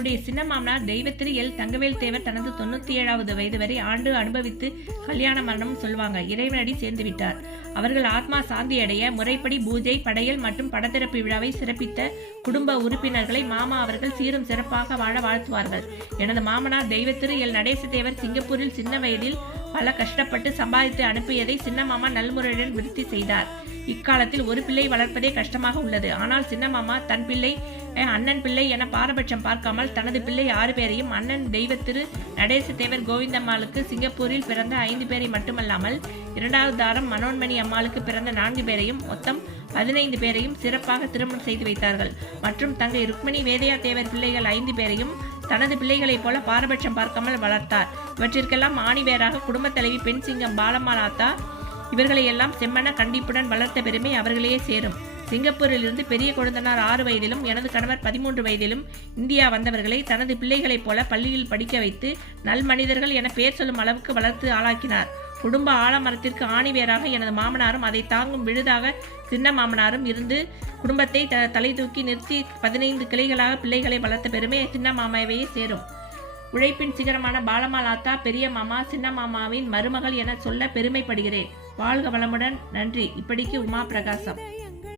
இவருடைய சின்ன மாமனார் தெய்வத்திரு எல் தங்கவேல் தேவர் தனது 97வது வயது வரை ஆண்டு அனுபவித்து கல்யாண மரணம் சொல்வாங்க. இறைவனடி சேர்ந்து விட்டார். அவர்கள் ஆத்மா சாந்தி அடைய முறைப்படி பூஜை, படையல் மற்றும் படத்திறப்பு விழாவை சிறப்பித்த குடும்ப உறுப்பினர்களை மாமா அவர்கள் சீரும் சிறப்பாக வாழ வாழ்த்துவார்கள். எனது மாமனார் தெய்வத்திரு எல் நடேச தேவர் சிங்கப்பூரில் சின்ன வயதில் பல கஷ்டப்பட்டு சம்பாதித்து அனுப்பியதை சின்ன மாமா நல்முறையுடன் விருத்தி செய்தார். இக்காலத்தில் ஒரு பிள்ளை வளர்ப்பதே கஷ்டமாக உள்ளது. ஆனால் சின்ன மாமா தன் பிள்ளை அண்ணன் பிள்ளை என பாரபட்சம் பார்க்காமல் தனது பிள்ளை 6 பேரையும் அண்ணன் தெய்வத்திரு நடேச தேவர் கோவிந்தம்மாளுக்கு சிங்கப்பூரில் பிறந்த 5 பேரை மட்டுமல்லாமல் 2வது தாரம் மனோன்மணி அம்மாளுக்கு பிறந்த 4 பேரையும் மொத்தம் 15 பேரையும் சிறப்பாக திருமணம் செய்து வைத்தார்கள். மற்றும் தங்கை ருக்மணி வேதையா தேவர் பிள்ளைகள் 5 பேரையும் தனது பிள்ளைகளைப் போல பாரபட்சம் பார்க்காமல் வளர்த்தார். இவற்றிற்கெல்லாம் ஆணிவேராக குடும்ப தலைவி பெண் சிங்கம் பாலம்மாளாத்தா இவர்களை எல்லாம் செம்மன கண்டிப்புடன் வளர்த்த பெருமை அவர்களையே சேரும். சிங்கப்பூரில் இருந்து பெரிய கொழுந்தனார் 6 வயதிலும் எனது கணவர் 13 வயதிலும் இந்தியா வந்தவர்களை தனது பிள்ளைகளைப் போல பள்ளியில் படிக்க வைத்து நல் மனிதர்கள் என பெயர் சொல்லும் அளவுக்கு வளர்த்து ஆளாக்கினார். குடும்ப ஆலமரத்திற்கு ஆணிவேராக எனது மாமனாரும் அதை தாங்கும் விழுதாக சின்ன மாமனாரும் இருந்து குடும்பத்தை தலை தூக்கி நிறுத்தி 15 கிளைகளாக பிள்ளைகளை வளர்த்த பெருமை சின்ன மாமாவையே சேரும். உழைப்பின் சிகரமான பாலம்மாளாத்தா பெரிய மாமா சின்ன மாமாவின் மருமகள் என சொல்ல பெருமைப்படுகிறேன். வாழ்க வளமுடன். நன்றி. இப்படிக்கு உமா பிரகாசம்.